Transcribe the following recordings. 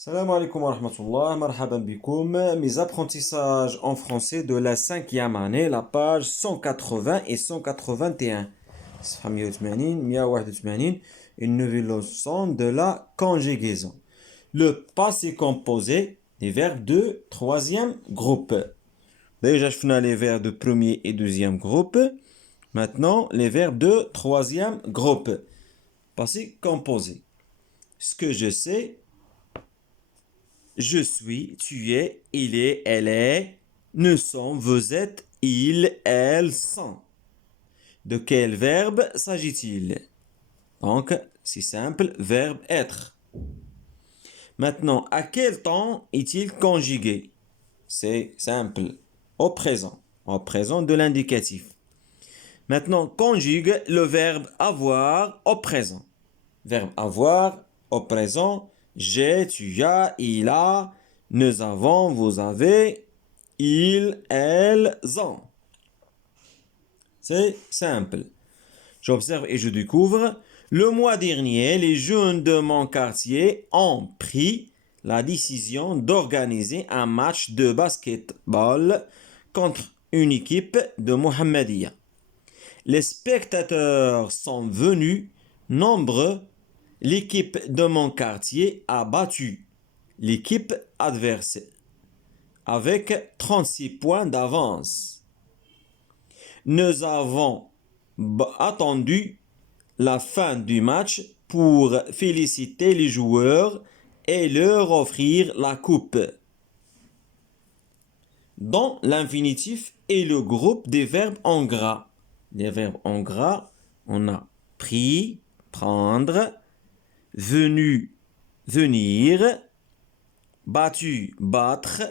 Salam alaikum wa rahmatullah, marhaban bikoum, mes apprentissages en français de la cinquième année, la page 180 et 181. صفحة 180 181, une nouvelle leçon de la conjugaison. Le passé composé des verbes de troisième groupe. Déjà, je finis les verbes de premier et deuxième groupe. Maintenant, les verbes de troisième groupe. Passé composé. Ce que je sais, je suis, tu es, il est, elle est, nous sommes, vous êtes, ils, elles sont. De quel verbe s'agit-il? Donc, c'est simple, verbe être. Maintenant, à quel temps est-il conjugué? C'est simple, au présent de l'indicatif. Maintenant, conjugue le verbe avoir au présent. Verbe avoir au présent, j'ai, tu as, il a, nous avons, vous avez, ils, elles ont. C'est simple. J'observe et je découvre. Le mois dernier, les jeunes de mon quartier ont pris la décision d'organiser un match de basketball contre une équipe de Mohammedia. Les spectateurs sont venus nombreux. L'équipe de mon quartier a battu l'équipe adverse avec 36 points d'avance. Nous avons attendu la fin du match pour féliciter les joueurs et leur offrir la coupe. Dans l'infinitif et le groupe des verbes en gras. Les verbes en gras, on a pris, prendre, venu, venir, battu, battre,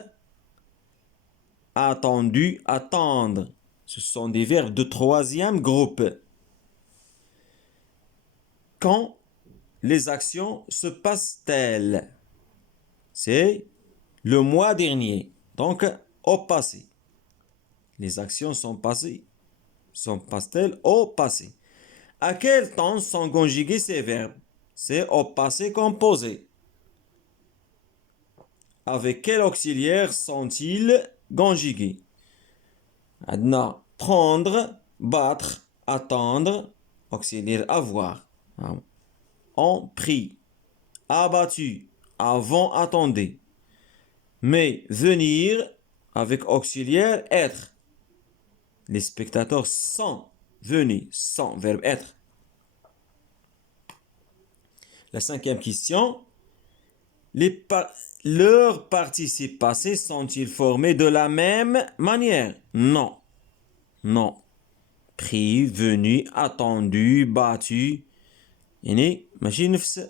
attendu, attendre. Ce sont des verbes de troisième groupe. Quand les actions se passent-elles? C'est le mois dernier, donc au passé. Les actions sont passées. Sont passent-elles au passé? À quel temps sont conjugués ces verbes? C'est au passé composé. Avec quel auxiliaire sont-ils conjugués? Adna, prendre, battre, attendre, auxiliaire avoir. On prie, abattu, avant attendez. Mais venir avec auxiliaire être. Les spectateurs sont venus, sont verbe être. La cinquième question. Leurs participes passés sont-ils formés de la même manière? Non. Non. Pris, venu, attendu, battu. يعني ماشي نفس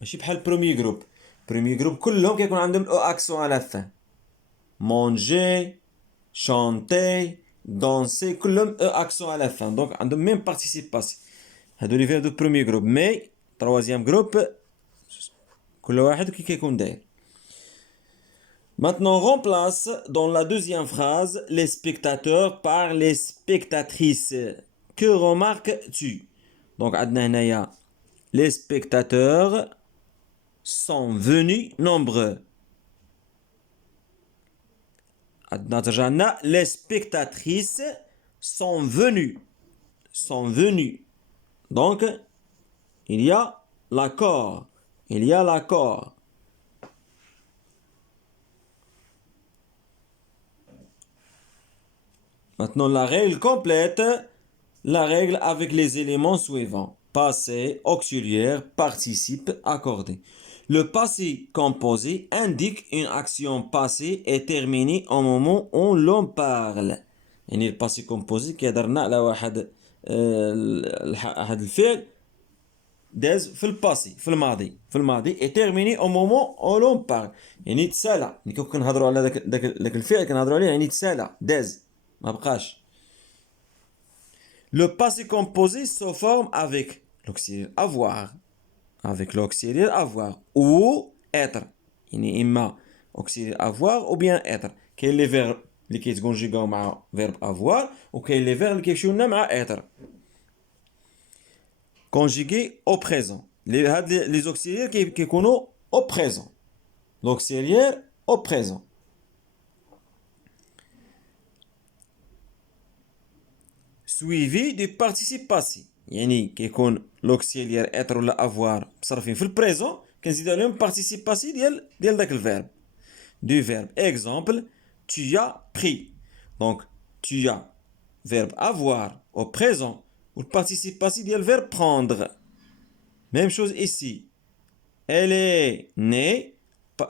ماشي بحال البروميي جروب. البروميي جروب كلهم كيكون عندهم او اكسون على الث. مونجي، شانتي، دانسي كلهم او اكسون على الث. دونك عندهم ميم بارتيسيب باسي. هادو لي فير دو بروميي جروب. مي تروازيام جروب كل واحد كي كيكون داير. Maintenant, remplace dans la deuxième phrase les spectateurs par les spectatrices. Que remarques-tu? Donc, les spectateurs sont venus nombreux. Les spectatrices sont venues. Sont venues. Donc, il y a l'accord. Il y a l'accord. Maintenant, la règle complète, la règle avec les éléments suivants. Passé, auxiliaire, participe, accordé. Le passé composé indique une action passée et terminée au moment où l'on parle. يعني الباسي كومبوزي كيهضرنا على واحد الفعل داز في الباسي في الماضي et terminé au moment où l'on parle. يعني تسالى ملي كنهضروا على داك الفعل كنهضروا عليه يعني تسالى داز ما بقاش. Le passé composé se forme avec l'auxiliaire avoir, ou être. يعني إما auxiliaire avoir ou bien être. كاين لي فيرب اللي كيتكونجيغاو مع فيرب avoir وكاين لي فيرب اللي كيمشيو مع être. Conjugué au présent. هاد les auxiliaires كيكونوا au présent. l'auxiliaire au présent. Suivi du participe passé. يعني كيكون l'auxiliaire être ولا avoir مصرفين في البريزون كنزيدو عليهم participe passé ديال داك الفيرب. Du verbe. Exemple, tu as pris. Donc, tu as verbe avoir au présent ou le participe passé du verbe prendre. Même chose ici. Elle est née.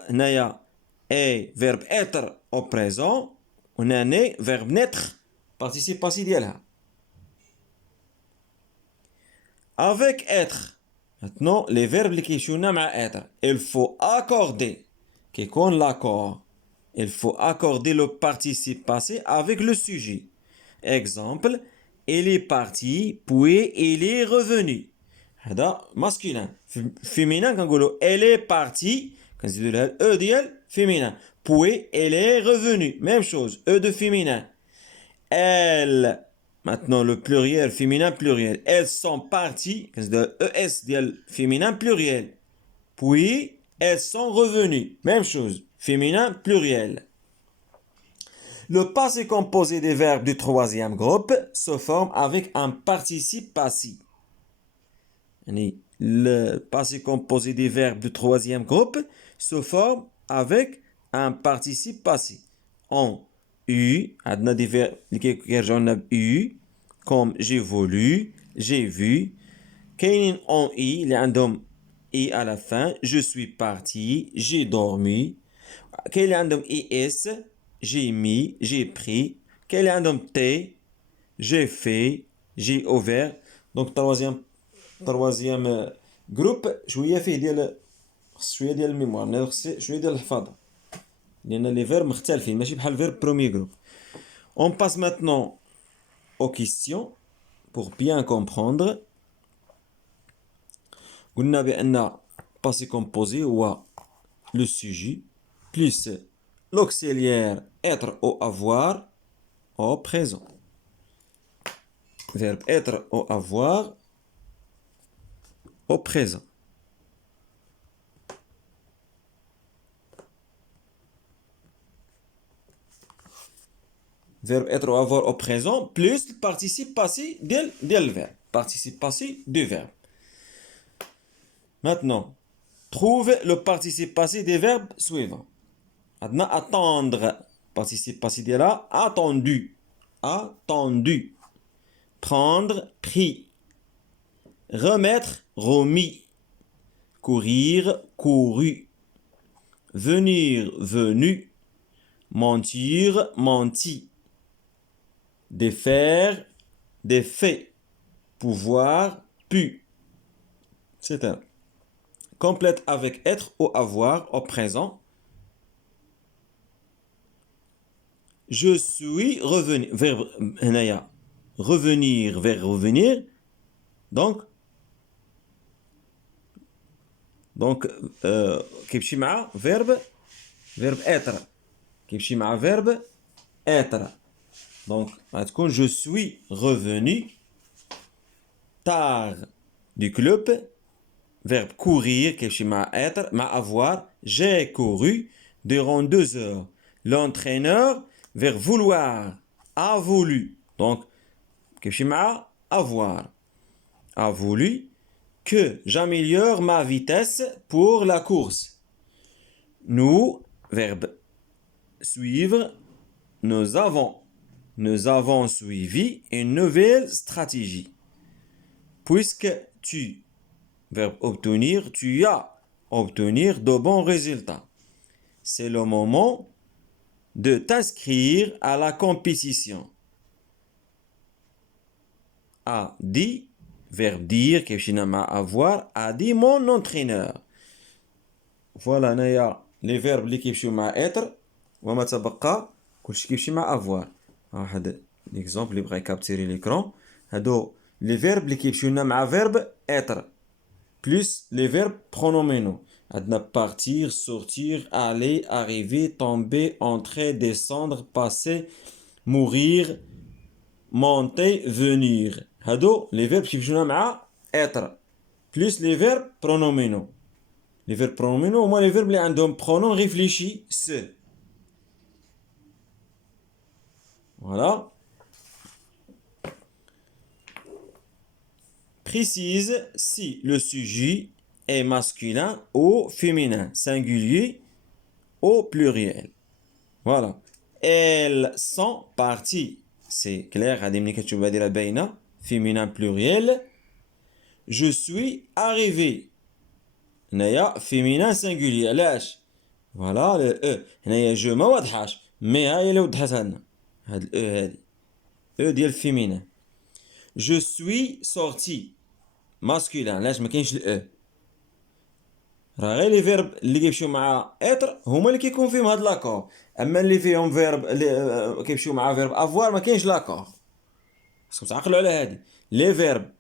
Naya est verbe être au présent. On a né verbe naître. Participe passé ديالها. Avec être. Maintenant, les verbes qui sont مع être. Il faut accorder. كيكون l'accord. Il faut accorder le participe passé avec le sujet. Exemple, il est parti puis il est revenu. هذا masculin. Féminin كنقولوا elle est partie كنزيدوا لها e ديال féminin. Puis elle est revenue. Même chose, e de féminin. Elle. Maintenant le pluriel féminin pluriel. Elles sont parties كنزيدوا es ديال féminin pluriel. Puis elles sont revenues. Même chose. Féminin pluriel. Le passé composé des verbes du troisième groupe se forme avec un participe passé. Le passé composé des verbes du troisième groupe se forme avec un participe passé. En U, عندنا des verbes اللي كيرجعوا U comme j'ai voulu, j'ai vu. كاينين en I اللي عندهم I à la fin, je suis parti, j'ai dormi. كاين اللي عندهم es, j'ai mis, j'ai pris. كاين اللي عندهم T, j'ai fait, j'ai ouvert. Donc troisième groupe شويه فيه ديال شويه ديال الميموار شويه ديال الحفاظه لان لي فيرب مختلفين ماشي بحال الفيرب premier groupe. On passe maintenant aux questions pour bien comprendre. قلنا بأن passé composé هو le sujet plus l'auxiliaire être ou avoir au présent. Verbe être ou avoir au présent. Verbe être ou avoir au présent plus le participe passé del verbe. Participe passé du verbe. Maintenant, trouve le participe passé des verbes suivants. Maintenant, attendre. Participe passé de là, attendu. Attendu. Prendre, pris. Remettre, remis. Courir, couru. Venir, venu. Mentir, menti. Défaire, défait. Pouvoir, pu. Etc. Complète avec être ou avoir au présent. Je suis revenu. Verbe revenir, vers revenir. Donc كيمشي مع verbe être. كيمشي مع verbe être. Donc غتكون je suis revenu tard du club. Verbe courir كيمشي مع être مع avoir. J'ai couru durant 2 heures. L'entraîneur vers vouloir a voulu. Donc كيمشي مع avoir. A voulu que j'améliore ma vitesse pour la course. Nous, verbe suivre, nous avons suivi une nouvelle stratégie. Puisque tu, verbe obtenir, tu as obtenir de bons résultats. C'est le moment de t'inscrire à la compétition. A dit, verbe dire, كيمشينا مع avoir, a dit mon entraîneur. Voilà, هنايا les verbes اللي كيمشيو مع être وما تبقى كلشي كيمشي مع avoir. واحد l'exemple اللي بغا يكابتيري l'écran. هادو les verbes اللي كيمشيو لنا مع verbe être plus les verbes pronominaux. عندنا partir, sortir, aller, arriver, tomber, entrer, descendre, passer, mourir, monter, venir. هادو les verbes qui كيمشيو لنا مع être plus les verbes pronominaux. Les verbes pronominaux, moi les verbes اللي عندهم pronom réfléchi, se. Voilà. Précise si le sujet est masculin ou féminin, singulier ou pluriel. Voilà. Elles sont parties. C'est clair, هذه ملي كتشوف هذه راه باينة féminin pluriel. Je suis arrivé. هنايا féminin singulier. علاش؟ فوالا le هنايا جو ما واضحاش مي ها هي اللي وضحتها لنا. هاد الاو هادي او ديال féminin. Je suis sorti masculin. علاش ما كاينش الاو؟ راه غير لي فيرب اللي كيمشيو مع اتر هما اللي كيكون فيهم هاد لاكور، اما اللي فيهم فيرب اللي كيمشيو مع فيرب افوار ما كاينش لاكور. خصكم تعقلوا على هادي. لي فيرب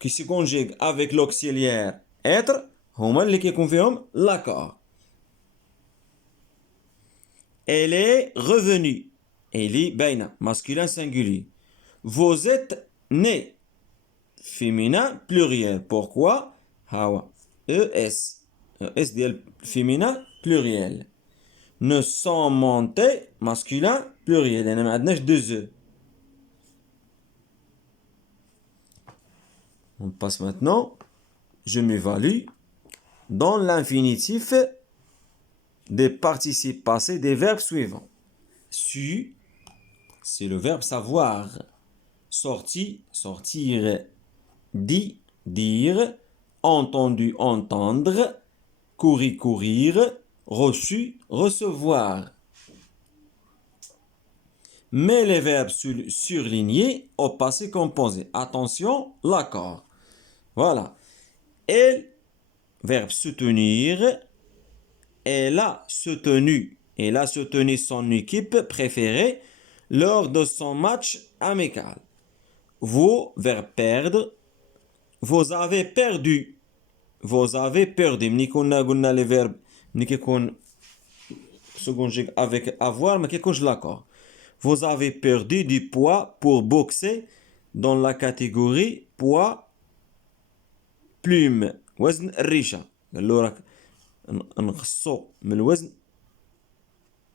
كي سي كونجيغ افيك لوكسيليير اتر هما اللي كيكون فيهم لاكور. Elle est revenue. Elle est باينه masculin singulier. Vous êtes né féminin pluriel. Pourquoi؟ ها هو es. Es ديال féminin pluriel. Ne sont montés masculin pluriel. يعني ما عندناش deux e. On passe maintenant. Je m'évalue dans l'infinitif des participes passés des verbes suivants. Su, c'est le verbe savoir. Sorti, sortir. Dit, dire. Entendu, entendre. Courir, courir. Reçu, recevoir. Mais les verbes surlignés au passé composé. Attention, l'accord. Voilà. Elle, verbe soutenir. Elle a soutenu. Elle a soutenu son équipe préférée lors de son match amical. Vous, verbe perdre. Vous avez perdu. Vous avez perdu. ملي كنا قلنا les verbes ملي كيكون conjugué avec avoir ما كيكونش l'accord. Vous avez perdu du poids pour boxer dans la catégorie poids plume. وزن الريشة. قال له راك نقصو من الوزن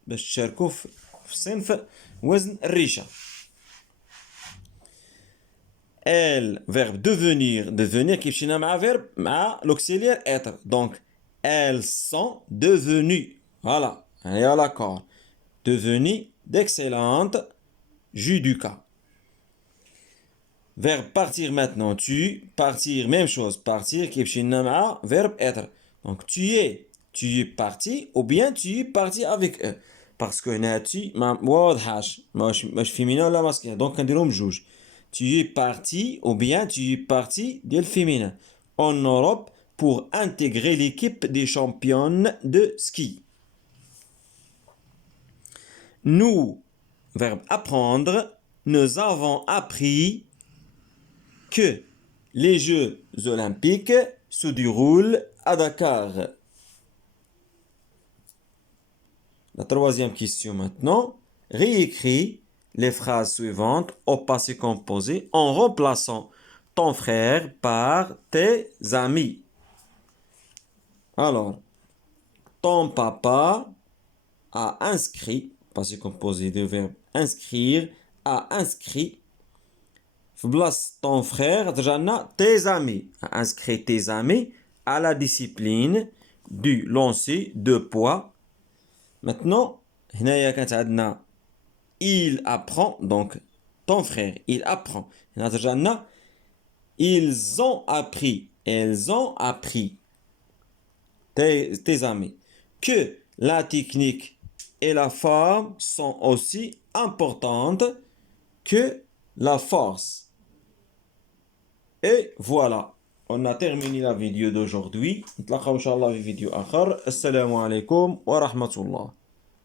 باش تشاركوا في صنف وزن الريشة. Elle, verbe devenir. Devenir qui est مع verbe مع l'auxiliaire être. Donc, elles sont devenues. Voilà. Et à l'accord. Devenues d'excellentes judokas. Verbe partir maintenant. Tu, partir, même chose. Partir qui est مع verbe être. Donc, tu es parti ou bien tu es parti avec eux. Parce que هنا tu ما واضحاش ماش féminin ولا masculin. Donc, كنديرهم جوج. Tu es parti ou bien tu es parti du féminin en Europe pour intégrer l'équipe des championnes de ski. Nous, verbe apprendre, nous avons appris que les Jeux olympiques se déroulent à Dakar. La troisième question maintenant. Réécris les phrases suivantes au passé composé en remplaçant ton frère par tes amis. Alors, ton papa a inscrit, passé composé de verbe inscrire, a inscrit. Ton frère, tes amis, a inscrit tes amis à la discipline du lancer de poids. Maintenant, هنايا كانت عندنا il apprend, donc ton frère, il apprend. Ils ont appris, elles ont appris, tes amis, que la technique et la forme sont aussi importantes que la force. Et voilà, on a terminé la vidéo d'aujourd'hui. نتلاقاو إن شاء الله في فيديو آخر. السلام عليكم ورحمة الله.